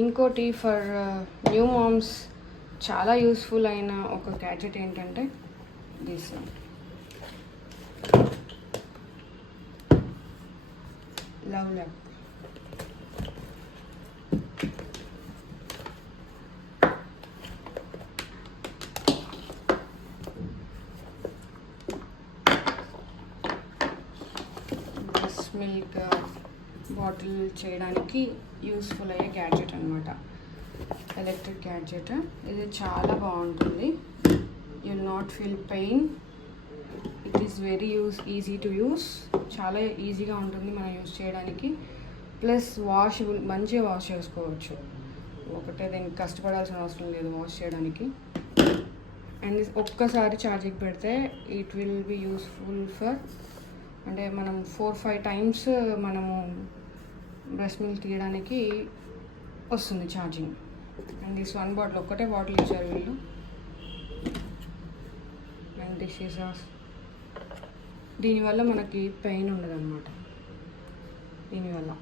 ఇంకోటి for new moms చాలా useful అయిన ఒక గ్యాడ్జెట్ ఏంటంటే this love lap. Milk bottle చేయడానికి యూస్ఫుల్ అయ్యే గ్యాడ్జెట్ అనమాట. Electric gadget. ఇది చాలా బాగుంటుంది. You will not feel pain. It is very easy to use. చాలా ఈజీగా ఉంటుంది మనం యూస్ చేయడానికి. ప్లస్ వాషబుల్, మంచిగా వాష్ చేసుకోవచ్చు. ఒకటే దీనికి కష్టపడాల్సిన అవసరం లేదు వాష్ చేయడానికి. అండ్ ఒక్కసారి ఛార్జింగ్ పెడితే it will be useful for, అంటే మనం 4-5 టైమ్స్ మనము బ్రెస్ట్ మిల్క్ తీయడానికి వస్తుంది charging. And this one bottle, ఒక్కటే బాటిల్ ఇచ్చారు వీళ్ళు. అండ్ దిస్ ఈజ్ దీనివల్ల మనకి పెయిన్ ఉండదు అన్నమాట. దీనివల్ల